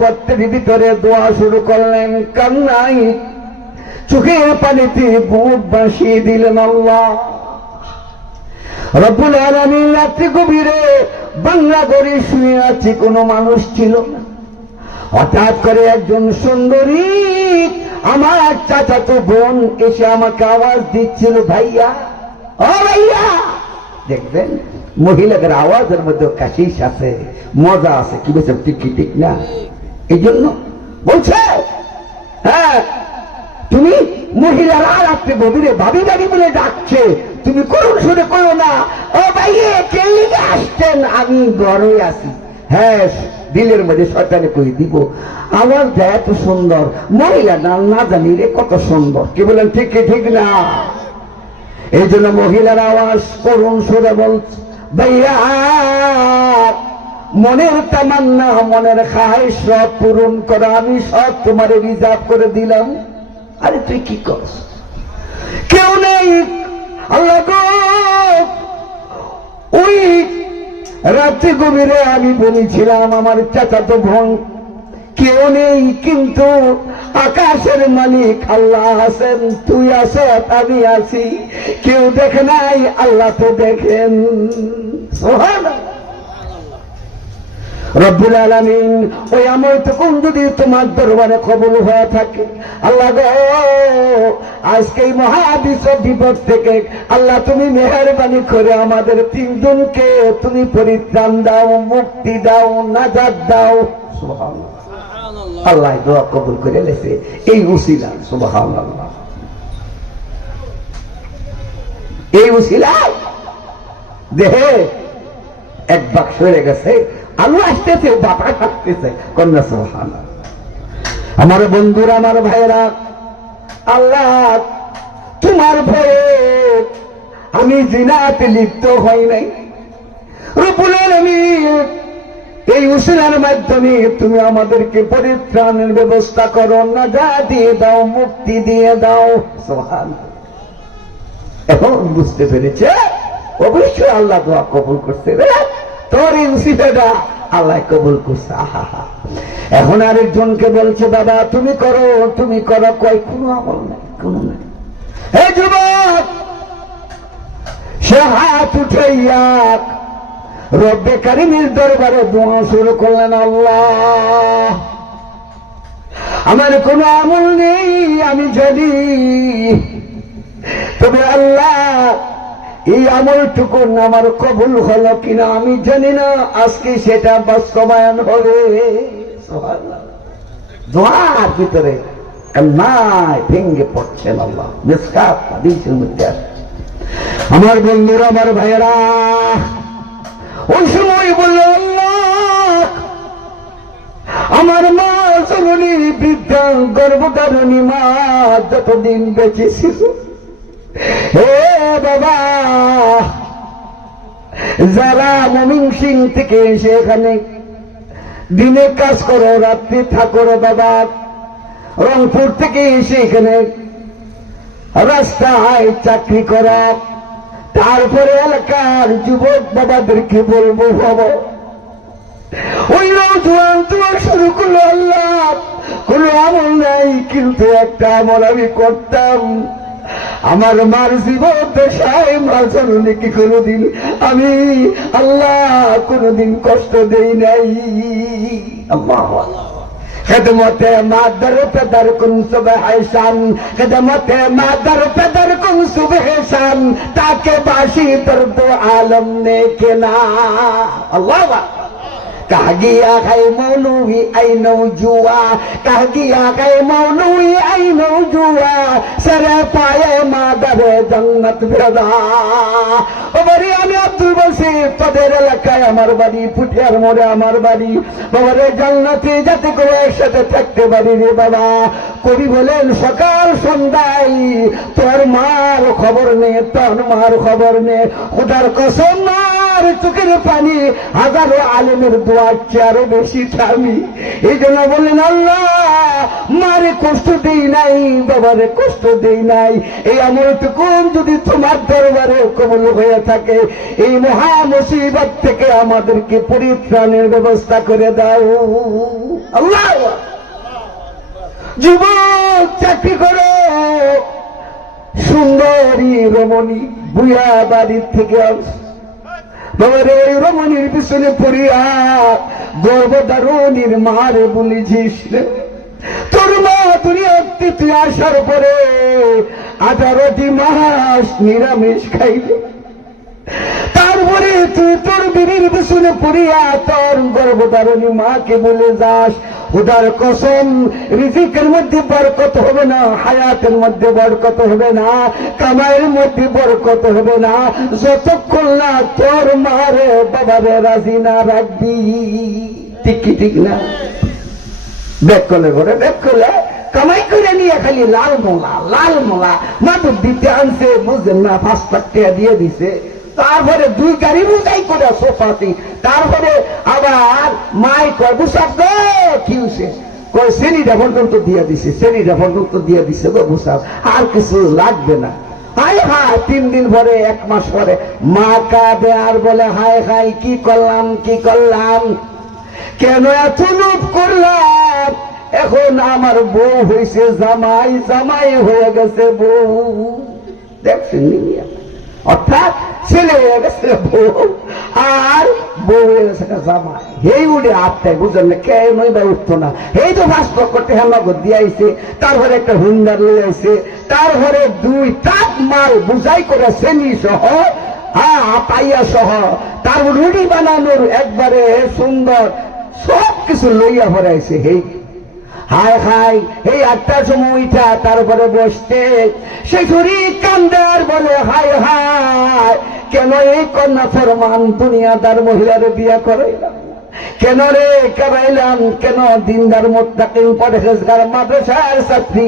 গর্তের ভিতরে দোয়া শুরু করলেন, কান্নাই চোখের পানিতে বুক ভাসিয়ে দিলেন। আল্লাহ রব্বুল আলামিন রাত্রি গভীরে বাংলা ঘরে শুয়ে আছে, কোনো মানুষ ছিল না। হঠাৎ করে একজন সুন্দরী আমার চাচাতো বোন এসে আমাকে আওয়াজ দিচ্ছিল, ভাইয়া ও ভাইয়া। দেখবেন মহিলাদের আওয়াজের মধ্যে কাশিস আছে, মজা আছে, কি বলছে ঠিক কি ঠিক না? এই জন্য বলছে, হ্যাঁ তুমি মহিলারা রাত্রে গভীরে ভাবি বাড়ি বলে ডাকছে, তুমি করুন শুনে করো না। ও ভাইয়ে কে লিগে আসছেন? আমি ঘরে আছি। হ্যাঁ দিলের মধ্যে শয়তানে কই দিব, আওয়াজটা এত সুন্দর, মহিলা না জানি রে কত সুন্দর। কি বলেন ঠিক কি ঠিক না? এই জন্য মহিলার আওয়াজ করুন সুরে বলছে, ভাইয়া মনের তামান্না মনের খাহিশ সব পূরণ করো, আমি সব তোমার রিজার্ভ করে দিলাম। আরে তুই কি করছ? কেউ নেই আল্লাহ গো, ওই রাত্রি গভীরে আমি বলেছিলাম আমার চাচাতো বোন, কেউ নেই কিন্তু আকাশের মালিক আল্লাহ আছেন, তুই আছেন আমি আছি, কেউ দেখে নাই আল্লাহ তো দেখেন। সুবহানাল্লাহ। রব্বুল আলামিন ওই আমল তখন যদি তোমার দরবারে কবুল হয়ে থাকে, আল্লাহ গো আজকে এই মহাবিশ্ব বিপদ থেকে আল্লাহ তুমি মেহেরবানি করে আমাদের তিনজনকে তুমি পরিত্রাণ দাও, মুক্তি দাও, নাজাত দাও। সুবহানাল্লাহ। আল্লাহ দোয়া কবুল করে লেছে এই উসিলা। সুবহানাল্লাহ। এই উসিলা দেহে এক বাক্স হয়ে গেছে, আলু আসতেছে, বাতাস আসতেছে, কন্যা। সুবহানাল্লাহ। আমার বন্ধুরা, আমার ভাইরা, আল্লাহ তোমার ভয়ে আমি জিনাতে লিপ্ত হই নাই। রব্বুল আলামিন এই উসিলার মাধ্যমে তুমি আমাদেরকে পরিত্রাণের ব্যবস্থা করো, নাজাত দিয়ে দাও, মুক্তি দিয়ে দাও। সুবহানাল্লাহ। এখন বুঝতে পেরেছে অবশ্যই আল্লাহ দোয়া কবুল করছে, তোর এই উসিলাটা আল্লাহ কবুল করছে। আহা, এখন আরেকজনকে বলছে বাবা তুমি করো, তুমি করো, কয় কোনো আমল নাই, কোনো নাই। হে যুবক, সে হাত উঠাইয়া রব্বে কারিমের দরবারে দোয়া শুরু করলেন, আল্লাহ আমার কোনো আমল নেই আমি জানি, তবে আল্লাহ এই আমলটুকু আমার কবুল হলো কিনা আমি জানি না, আজকে সেটা বাস্তবায়ন হবে। দোয়ার ভিতরে কান্নায় ভেঙে পড়ছেন আল্লাহ। মিসকাত হাদিসের মধ্যে আমার বন্ধুরা, আমার ভাইয়েরা, ওই সময় বলল আল্লাহ আমার মা জননী বৃদ্ধা গর্ভধারণী মা যতদিন বেঁচে ছিল, হে বাবা যারা ময়মনসিংহ থেকে এসে এখানে দিনে কাজ করো, রাত্রি থাকো, বাবা রংপুর থেকে এসে এখানে রাস্তায় চাকরি করা, তারপরে এলাকার যুবক বাবাদেরকে বলবো বাবা ওই নওজোয়ান তোমার শুরু করলো, আল্লাহ কোনো আমল নাই কিন্তু একটা আমল আমি করতাম, আমার মার জীবন দশায় মা জননীকে কোনোদিন আমি আল্লাহ কোনোদিন কষ্ট দেই নাই। আল্লাহ খেদমতে মাদার পেদার কুন সুবহান, খেদমতে মাদার পেদার কুন সুবহান, তাকে বাসি দর্দ আলম নে কেনা। আল্লাহ कह गया है मौलवी आई नौजुआ, कह गया है मौलवी आई नौजुआ, सरे पाए मादर जन्नत बेदा। ও বাড়ি আমি আব্দুল বসির, তোদের এলাকায় আমার বাড়ি, পুঠিয়ার মোড়ে আমার বাড়ি, বাবারে জান্নাতে যাতে করে একসাথে থাকতে পারি রে বাবা। কবি বলেন সকাল সন্ধ্যায় তোর মার খবর নে, তোর মার খবর নে, খোদার কসম মার আমার চোখের পানি হাজারো আলেমের দোয়ার চেয়ে আরো বেশি দামি। এই জন্য বললেন, আল্লাহ মারে কষ্ট দেই নাই, বাবারে কষ্ট দেই নাই, এই আমলটুকু যদি তোমার দরবারে কবুল হয়ে থাকে, এই মহা মুসিবত থেকে আমাদেরকে পরিত্রাণের ব্যবস্থা করে দাও আল্লাহ। যুবক চাকরি করো, সুন্দরী রমণী বুয়া বাড়ির থেকে বাবার ওই রমণীর পিছনে পড়িয়া গর্ভধারণীর মারে বলেছিস, তোর মা দুনিয়াতে তুই আসার পরে 18টি মাস নিরামিষ খাইলে, তারপরে তুই তোর বিবির পিছনে পড়িয়া তোর গর্ভধারণী মাকে বলে যাস, খুদার কসম রিজিকের মধ্যে বরকত হবে না, হায়াতের মধ্যে বরকত হবে না, কামাইয়ের মধ্যে বরকত হবে না, যতক্ষণ না তোর মারে বাবারে রাজি না রাখবি। ঠিক কি ঠিক না? ব্যাগ করলে ঘরে ব্যাগ করলে কামাই করে নিয়ে খালি লাল মোলা মাদুর দিতে আনছে, বুঝলেন না, 5 লাখ টাকা দিয়ে দিছে, তারপরে 2 গাড়ি বুঝাই করে সোফাতি, তারপরে আবার মাই কয় বুসাব কি হয়েছে, কয় শ্রেণীটা পর্যন্ত দিয়ে দিছে, শ্রেণীটা পর্যন্ত দিয়ে দিছে গো বুসাব, আর কিছু লাগবে না। হাই হাই 3 দিন পরে 1 মাস পরে মা কাঁদে আর বলে, হায় হাই কি করলাম, কেন এত লোভ করলাম, এখন আমার বউ হয়েছে জামাই হয়ে গেছে বউ। দেখছেন, অর্থাৎ ছেলে হয়ে গেছে বউ আর বউ হয়ে গেছে জামাই, এই উঠে আটটায় বুঝলেন না, কেন উঠতো না, এই তো 5 লক্ষ টাকা নগদ দিয়ে আইছে, তারপরে একটা হুন্ডার লয়ে আইছে, তারপরে 2 ট্রাক মাল বুঝাই করে শ্রেণী সহ পাইয়া সহ, তারপর রুটি বানানোর একবারে সুন্দর সব কিছু লইয়া ভরে আইছে। হায় হায় এই 8টার সময় উঠা তারপরে বসতে সেই ছুরি কান্দার বলে, হায় হায় কেন এই কন্যা ফরমান দুনিয়াদার মহিলারে বিয়া করাইলাম, কেন রে করাইলাম, কেন দিনদার মোত্তাকিন পরেশগার মাদ্রাসার ছাত্রী,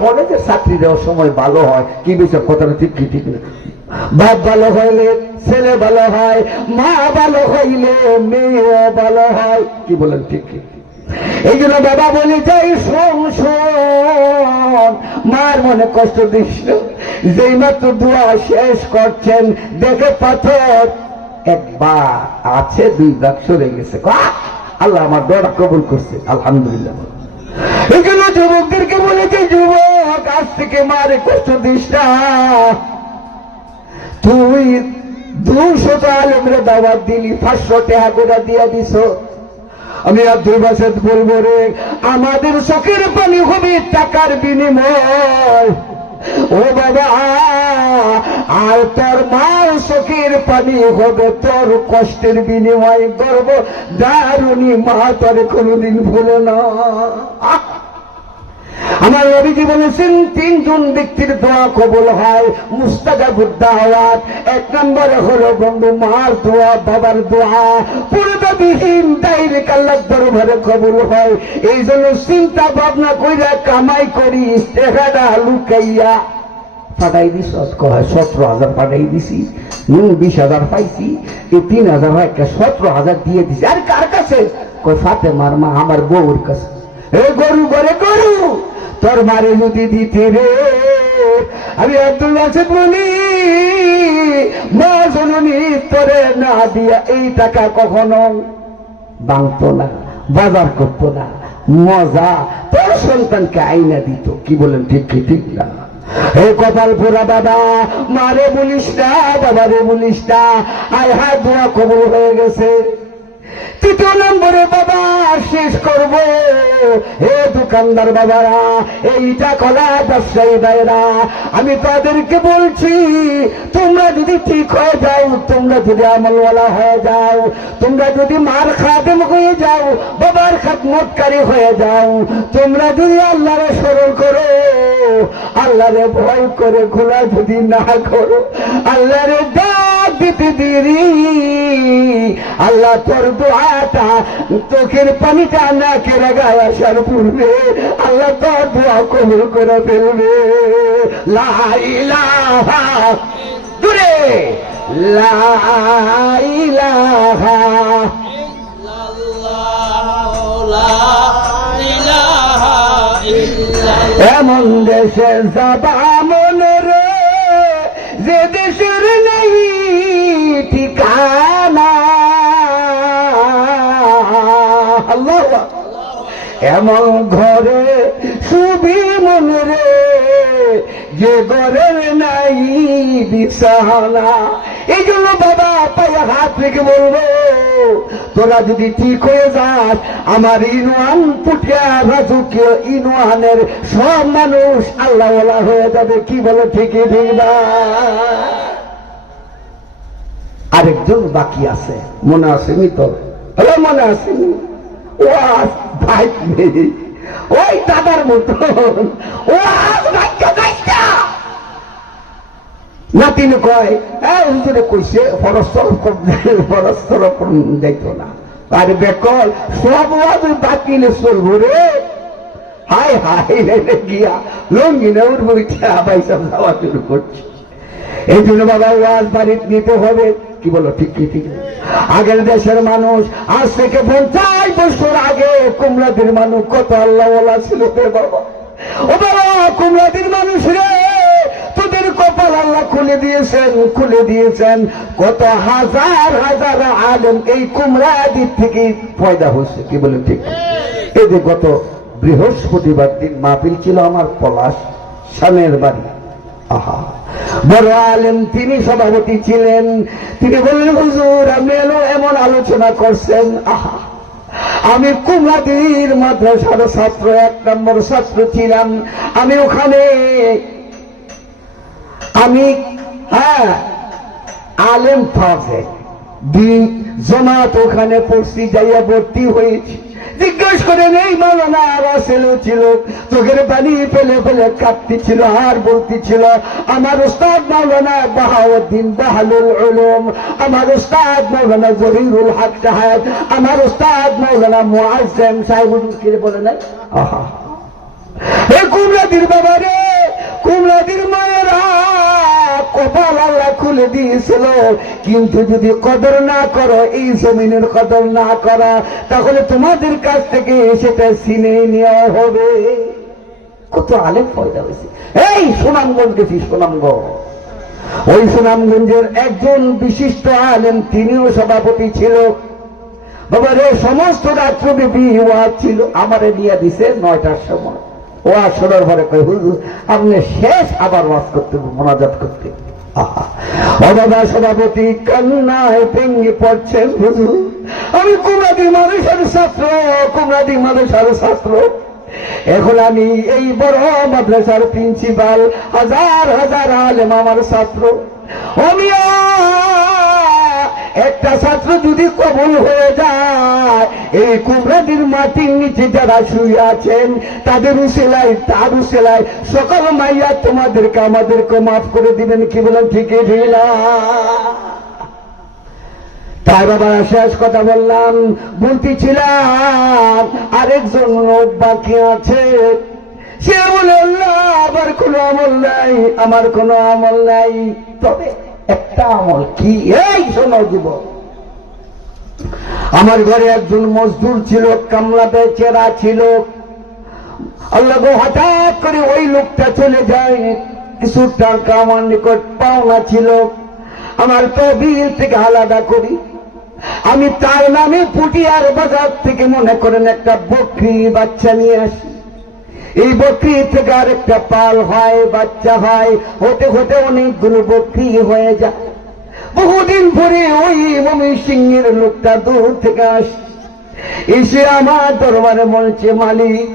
কলেজের ছাত্রীরাও সময় ভালো হয়, কি বিষয় কথাটা ঠিক কি ঠিক না, বাপ ভালো হইলে ছেলে ভালো হয়, মা ভালো হইলে মেয়ে ভালো হয়, কি বলেন ঠিক কি? এই জন্য বাবা বলে যাই, শোন মার মনে কষ্ট দিস, যেই মাত্র দোয়া শেষ করছেন দেখে পাথর একবার আছে 2 ভাগ সরে গেছে, আল্লাহ আমার দোয়া কবুল করছে, আলহামদুলিল্লাহ। এই জন্য যুবকদেরকে বলেছে, যুবক আজ থেকে মারে কষ্ট দিস না, তুই 200 আলেমরে দাওয়াত দিলি, 500 টাকা করে দিয়া দিস, আমি আব্দুল বাসেদ বলবো রে, আমাদের চোখের পানি হবে টাকার বিনিময়, ও বাবা, আর তোর মার চোখের পানি হবে তোর কষ্টের বিনিময়, গর্ব দারুণী মা তোর কোনদিন ভুলে না। আমার নবীজি বলেছেন 3 জন ব্যক্তির দোয়া কবুল হয়, মুস্তাজাবুদ দাওয়াত। 1 নম্বরে হলো বন্ধু মার দোয়া, বাবার দোয়া পূর্ববিহীন ডাইরেক্ট আল্লাহর দরবারে কবুল হয়। এই জন্য চিন্তা ভাবনা কইরা কামাই করি, টাকাটা লুকাইয়া পাঠাই দিস, 17,000 পাঠাই দিছি, 20,000 পাইছি, এই 3,000 একটা 17,000 দিয়ে দিছি। আর কার কাছে? কই ফাতেমার মা, আমার বউর কাছে। এ গরু ঘরে গরু তোর মারে যদি দিতে রে, আমি আব্দুল বাসেদ বলি, মা জননী তোরে না দিয়া এই টাকা কখনো ভাঙতো না, বাজার করতো না, মজা তোর সন্তানকে আইনা দিত। কি বলেন ঠিক কি ঠিক না? এই কপাল পোড়া বাবা, মারে বলিস না, বাবারে বলিস না, আয় হায় দোয়া কবুল হয়ে গেছে। 3 নম্বরে বাবা শেষ করব, হে দোকানদার বাবারা, এইটা কলা ব্যবসায়ী ভাইরা, আমি তাদেরকে বলছি, তোমরা যদি ঠিক হয়ে যাও, তোমরা যদি আমলওয়ালা হয়ে যাও, তোমরা যদি মার খাদেম হয়ে যাও, বাবার খাদমতকারী হয়ে যাও, তোমরা যদি আল্লাহরে স্মরণ করো, আল্লাহরে ভয় করে খোলা যদি না করো, আল্লাহরে ডাক দিতে দেরি, আল্লাহ তোর দোয়াটা চোখের পানিটা নাকের গায়ে আসার পূর্বে আল্লাহ তোর দোয়া কবুল করে ফেলবে। লা ইলাহা দূরে লা ইলাহা এমন দেশে যাবা মনে রে যে দেশের নেই ঠিকানা, আল্লাহ এমন ঘরে শুবি মনে রে যে ঘরের নাই বিছানা। এই জন্য বাবা পায়ে হাত রেখে বলবো, তোরা যদি ঠিক হয়ে যাস আমার ইনওয়ান পুটিয়া রাজকীয় ইনওয়ানের সব মানুষ আল্লাহ ওয়ালা হয়ে যাবে। কি বলে ঠিকই ঠিক না? আরেকজন বাকি আছে, মনে আসেনি তো? মনে আসেনি? ও ভাই ওই দাদার মতন ও নাতিন কয় হুজুরে কইছে ফরস্তর যাইত না। আর বেকল সব বাতিলে চলবো রে। হাই হাই গিয়া লঙ্গি না উঠবো ভাই সব যাওয়া শুরু করছি। এই জন্য বাবা ওয়াজ বাড়িতে নিতে হবে। কি বলো ঠিক কি ঠিক? আগের দেশের মানুষ আজ থেকে 50 বছর আগে কুমলাদের মানুষ কত আল্লাহওয়ালা ছিল রে বাবা। ও বাবা কুমলাদের মানুষ রে, তোদের কপাল আল্লাহ খুলে দিয়েছেন। কত হাজার হাজার আলেম এই কুমলাদির থেকে পয়দা হয়েছে। কি বলে ঠিক? এই যে গত বৃহস্পতিবার দিন মাহফিল ছিল আমার পলাশ শানের বাড়ি। আহা, বড় আলেম তিনি সভাপতি ছিলেন। তিনি বললেন হুজুর আপনি এমন আলোচনা করছেন। আহা, আমি কুমলাদির মাদ্রাসার ছাত্র, 1 নম্বর ছাত্র ছিলাম। আমি ওখানে আলেম ফাজে দিন জমাত ওখানে পড়ছি, যাইয়া ভর্তি হয়েছি। জিজ্ঞেস করেন এই মাওলানা রাসেলও ছিল, চোখের পানি ফেলে ফেলে কাঁদতেছিল আর বলতেছিল আমার উস্তাদ মাওলানা বাহাউদ্দিন বাহালুল উলুম, আমার উস্তাদ মাওলানা জহিরুল হক সাহেব, আমার উস্তাদ মাওলানা মুআজ্জম সাহেব হুজুর বলে নাই। আহা, এই কুমলাদির বাবা রে, কুমলাদির মায়েরা কপাল আল্লাহ খুলে দিয়েছিল। কিন্তু যদি কদর না করো, এই জমিনের কদর না করা, তাহলে তোমাদের কাছ থেকে সেটা ছিনে নেওয়া হবে। কত আলেম পয়দা হয়েছে। এই সুনামগঞ্জ গেছি, সুনামগঞ্জ, ওই সুনামগঞ্জের একজন বিশিষ্ট আলেম তিনিও সভাপতি ছিল। বাবা রে, সমস্ত রাত্রব্যাপী ওয়াজ ছিল। আমারে নিয়ে দিছে 9টার সময়। ওয়াজ শোনার পরে কই হুজুর আপনি শেষ আবার ওয়াজ করতে, মোনাজাত করতে। ও বাবা সভাপতি কান্নায় ভেঙে পড়ছেন হুজুর আমি কুমলাদি মানুষের ছাত্র, কুমলাদি মানুষের ছাত্র। এখন আমি এই বড় মাদ্রাসার প্রিন্সিপাল, হাজার হাজার আলেম আমার ছাত্র। অমিয়া একটা ছাত্র যদি কবুল হয়ে যায়, এই কুমলাদির মাটির নিচে যারা শুয়ে আছেন তাদের উসিলায়, তার উসিলায় সকল মাইয়া তোমাদেরকে আমাদেরকে মাফ করে দিবেন। কি বলেন ঠিকই ঢিলা? তাই বাবা শেষ কথা বললাম, বলতেছিলাম আরেকজন লোক বাকি আছে। সে বলে আল্লাহ আমার কোনো আমল নাই, আমার কোনো আমল নাই, তবে একটা আমল। কি? এই শোনো যুবক, আমার ঘরে একজন মজদুর ছিল, কামলা বেচেরা ছিল। আল্লাহ হঠাৎ করে ওই লোকটা চলে যায়। কিছু টাকা আমার নিকট পাওনা ছিল, আমার তহবিল থেকে আলাদা করি আমি তার নামে পুটিয়ার বাজার থেকে মনে করেন একটা বকরি বাচ্চা নিয়ে আসি। এই বকরি থেকে আরেকটা পাল হয়, বাচ্চা হয়, হতে হতে অনেকগুলো বকরি হয়ে যায়। বহুদিন পরে ওই ময়মনসিংহের লোকটা দূর থেকে আসে, এসে আমার দরবারে বলছে মালিক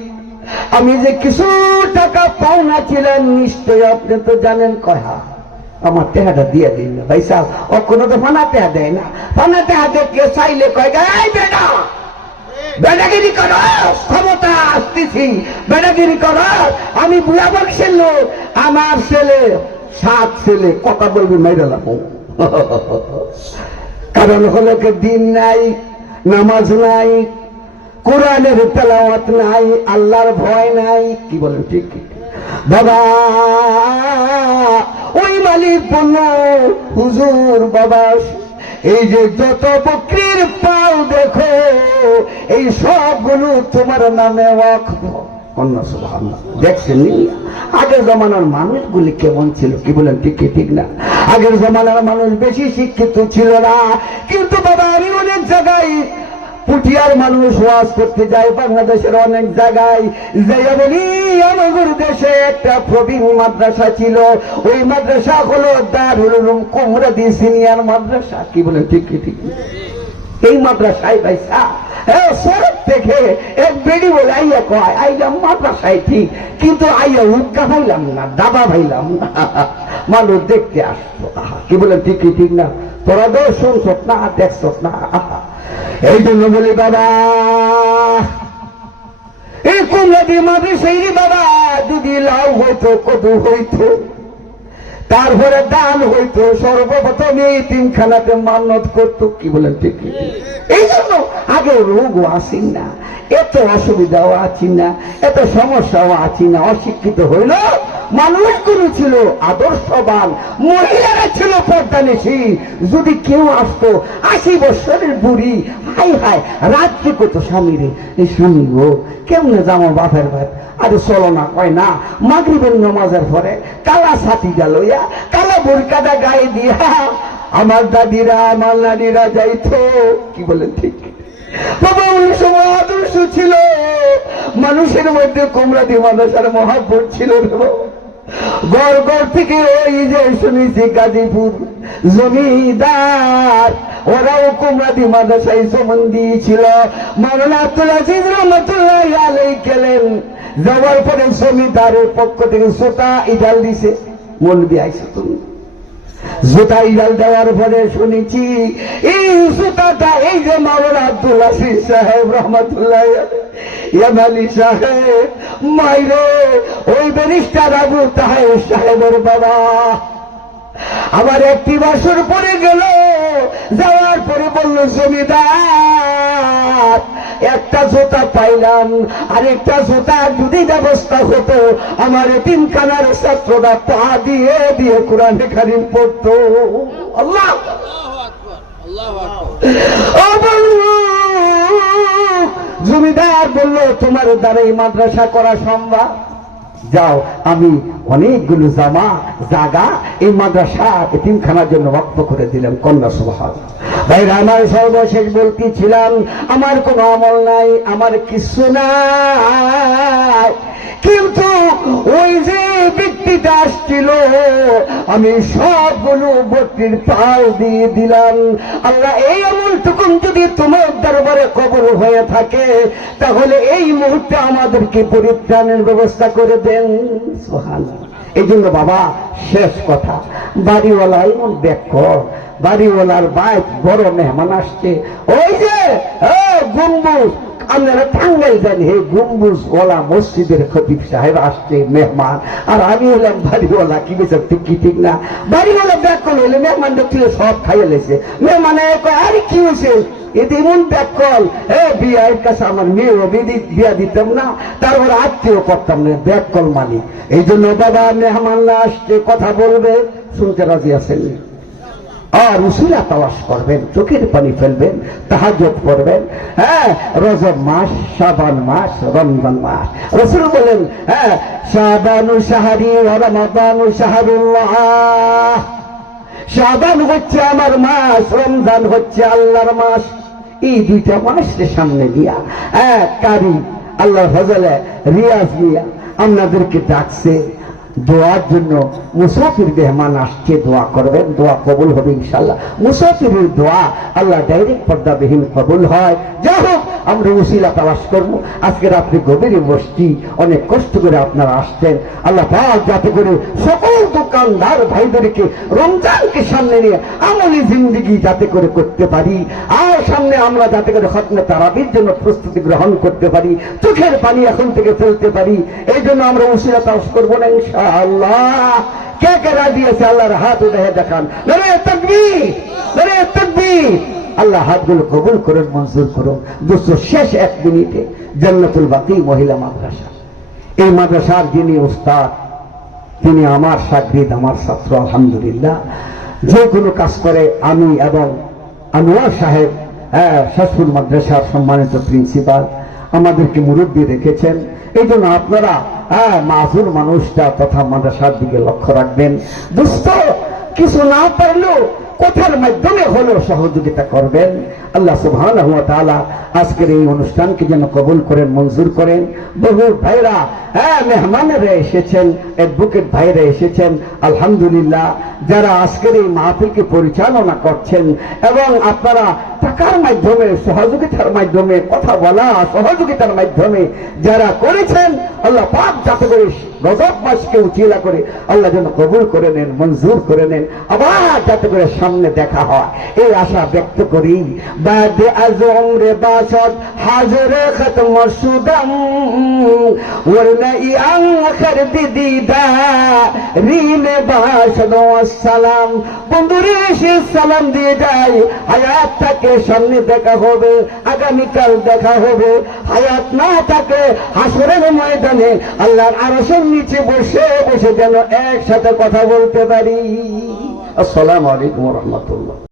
আমি যে কিছু টাকা পাওনা ছিলেন নিশ্চয় আপনি তো জানেন। কয়া আমার টেহাটা দিয়ে দিন না ভাই সাহেব। ও কোনো তো ফানা টেহা দেয় না, ফানা টেহা দেখলে চাইলে কয় বেটা বেটাগিরি কর, ক্ষমতা আসতেছি, বেটাগিরি কর। আমি বুড়া বক্সের লোক, আমার ছেলে 7 ছেলে কথা বলবি মেরে লাভ। কারণ হলো কি দিন নাই, নামাজ নাই, কোরআনের তেলাওয়াত নাই, আল্লাহর ভয় নাই। কি বলেন ঠিক? বাবা ওই মালিক বলল, হুজুর বাবা এই যে যত বকরির পাল দেখো এই সবগুলো তোমার নামে ওয়াকফ। কন্যা সুবহানাল্লাহ। দেখছেন আগের জমানার মানুষগুলি কেমন ছিল? কি বলেন ঠিক কি ঠিক না? আগের জমানার মানুষ বেশি শিক্ষিত ছিল না, কিন্তু বাবা আমি অনেক জায়গায় পুঠিয়ার মানুষ ওয়াজ করতে যায়, বাংলাদেশের অনেক জায়গায় যাইয়া বলি আমাদের দেশে একটা প্রবীণ মাদ্রাসা ছিল, ওই মাদ্রাসা হলো দারুল উলুম কুমরাদি সিনিয়র মাদ্রাসা। কি বলেন ঠিক কি ঠিক? এই মাদ্রাসায় ভাইসা সড়ক থেকে এক বেড়ি বলে আইয়া কয় আইলাম মাদ্রাসায় ঠিক, কিন্তু আইয়া উৎকা ভাইলাম না, দাবা ভাইলাম না, মানুষ দেখতে আসতো। কি বলেন ঠিক কি ঠিক না? তোরা তো শুনছ না, দেখছ না। এই জন্য বলি বাবা এই কুমরাদি মাদ্রাসায় বাবা যদি লাউ হইতো, কদু হইতো, তারপরে দান হইতো, সর্বপ্রথম এই তিনখানাতে মান্নত করতো। কি বলেন ঠিক? এই জন্য আগে রোগও আসি না, এত অসুবিধাও আছি না, এত সমস্যাও আছি না। অশিক্ষিত হইল মানুষগুলো ছিল আদর্শবান, মহিলারা ছিল পর্দানিশী। যদি কেউ আসতো 80 বছরের বুড়ি, হাই হাই রাত্রি কত স্বামী রে, এই স্বামী গো কেমনে যাবো বাপের ভাত, আরে চলো না, কয় না মাগরিবের নামাজের পরে কালা ছাতিটা লইয়া কালা বোরকাটা গায়ে দিয়া আমার দাদিরা আমার নানিরা যাইতো। কি বলেন ঠিক? বাবা ওই সময় আদর্শ ছিল, মানুষের মধ্যে কুমরাদি মাদ্রাসার মহাব্বত ছিল। ঘর ঘর থেকে ওই যে শুনেছি গাজীপুর জমিদার ওরাও কুমরাদি মাদ্রাসায় জমন দিয়েছিল। মাওলানা আব্দুল আজিজ রহমতুল্লাহ আলাইহি গেলেন, যাওয়ার পরে জমিদারের পক্ষ থেকে জোতা ইডাল দিছে। মৌলবি আইসো তুমি, জোতা ইডাল দেওয়ার পরে শুনেছি এই জোতাটা এই যে মাওলানা আব্দুল আজিজ সাহেব রহমতুল্লাহ ইয়ামালি সাহেব মাইরে ওই ব্যারিস্টার আবু তাহের সাহেবের বাবা আবার একটি বছর পরে গেল, যাওয়ার পরে বলল জমিদার একটা জোতা পাইলাম, আর একটা জোতা যদি ব্যবস্থা হতো আমার তিনখানার ছাত্ররা পা দিয়ে দিয়ে কোরআনে কারীম পড়তো। আল্লাহ জমিদার বলল তোমার দ্বারা এই মাদ্রাসা করা সম্ভব? যাও, আমি অনেকগুলো জায়গা এই মাদ্রাসা এতিমখানার জন্য ওয়াকফ করে দিলাম। কন্যা সুবহানাল্লাহ। ভাইরা আমার সর্বশেষ বলতেছিলাম আমার কোনো আমল নাই, আমার কিছু নাই, কিন্তু ওই যে ব্যক্তিটা আসছিল আমি সবগুলো বকরির পাল দিয়ে দিলাম। আল্লাহ এই আমলটুকুন যদি তোমার দরবারে কবুল হয়ে থাকে তাহলে এই মুহূর্তে আমাদেরকে পরিত্রাণের ব্যবস্থা করে দেন। সুবহানাল্লাহ। এই জন্য বাবা শেষ কথা, বাড়িওয়ালা এমন ব্যাকর, বাড়িওয়ালার বাইক বড় মেহমান আসছে, ওই যে গম্বুজ, আপনারা টাঙ্গাইল জানি হে গম্বুজ ওলা মসজিদের খতিব সাহেব আসছে মেহমান, আর আমি হলাম বাড়িওয়ালা। কি বেচার ঠিক কি ঠিক না? বাড়িওয়ালা ব্যাকল হইলে মেহমানটা তুলে সব খাইয়ে লেছে। মেহমানে আরে কি হয়েছে, এতে এমন ব্যাকল, বিয়ের কাছে আমার মেয়েও বিয়া দিতাম না, তারপর আত্মীয় করতাম না, ব্যাকল মালিক। এই জন্য বাবা মেহমান না আসছে, কথা বলবে, শুনতে রাজি আছেন? আর উসিলা তাওয়াশ করবেন, চোখের পানি ফেলবেন, তাহাজ্জুদ পড়বেন। রজব মাস, শাবান মাস, রমজান মাস। রাসূল বলেন শাবানু শাহরি ওয়া রমাদানু শাহরুল্লাহ। শাবান হচ্ছে আমার মাস, রমজান হচ্ছে আল্লাহর মাস। এই দুইটা মাসের সামনে দিয়া কারি আল্লাহর ফজলে রিয়াজ দিয়া আপনাদেরকে ডাকছে দোয়ার জন্য। মুসাফির মেহমান আসছে, দোয়া করবেন, দোয়া কবুল হবে ইনশাআল্লাহ। মুসাফিরের দোয়া আল্লাহ ডাইরেক্ট পর্দাবিহীন কবুল হয়। যাই হোক, আমরা উসিলা তালাশ করবো। আজকে রাত্রে গভীরে বসছি, অনেক কষ্ট করে আপনারা আসছেন। আল্লাহ পাক যাতে করে সকল দোকানদার ভাইদেরকে রমজানকে সামনে নিয়ে আমলি জিন্দেগি যাতে করে করতে পারি, আর সামনে আমরা যাতে করে খতমে তারাবির জন্য প্রস্তুতি গ্রহণ করতে পারি, চোখের পানি এখন থেকে ফেলতে পারি। এই জন্য আমরা উসিলা তালাশ করবো না ইনশাআল্লাহ। কে কে রাজি আছে আল্লাহর হাত উঠে দেখান। নারে তাকবীর, নারে তাকবীর। আল্লাহ হাতগুলো কবুল করেন, মঞ্জুর করুন। দোস্ত, শেষ 1 মিনিটে জান্নাতুল বাকি মহিলা মাদ্রাসা, এই মাদ্রাসার যিনি উস্তাদ, তিনি আমার শাগরিদ, আমার ছাত্র। আলহামদুলিল্লাহ, যে কোনো কাজ করে আমি এবং আনোয়ার সাহেব, শাসপুর মাদ্রাসার সম্মানিত প্রিন্সিপাল আমাদেরকে মুরব্বী রেখেছেন। এই জন্য আপনারা মাযুর মানুষটা তথা মাদ্রাসার দিকে লক্ষ্য রাখবেন। দোস্ত, কিছু না পারলেও কথার মাধ্যমে হলেও সহযোগিতা করবেন। আল্লাহ সুবহানাহু ওয়া তাআলা আজকের এই অনুষ্ঠানকে যেন কবুল করেন, মঞ্জুর করেন। বহু ভাইরা, মেহমানেরা এসেছেন, অ্যাডভোকেট ভাইরা এসেছেন। আলহামদুলিল্লাহ, যারা আজকের এই মাহফিলকে পরিচালনা করছেন এবং আপনারা টাকার মাধ্যমে, সহযোগিতার মাধ্যমে, কথা বলা সহযোগিতার মাধ্যমে যারা করেছেন, আল্লাহ পাক যাতে করে রজব মাসকে উচিলা করে আল্লাহ যেন কবুল করে নেন, মঞ্জুর করে নেন, আবার যাতে করে সামনে দেখা হয়, এই আশা ব্যক্ত করি। বাদে আজ উমরে বাসদ হাজরে খতম সুদম ওয়ারনা ইয়াং আখর বিদিদা রিমে বাসদ আসসালাম। বন্ধুরে সে সালাম দিয়ে যায়, হায়াত থাকে সামনে দেখা হবে, আগামীকাল দেখা হবে। হায়াত না থাকে হাসরের ময়দানে আল্লাহর আরশের নিচে বসে বসে যেন একসাথে কথা বলতে পারি। আসসালামু আলাইকুম ওয়া রাহমাতুল্লাহ।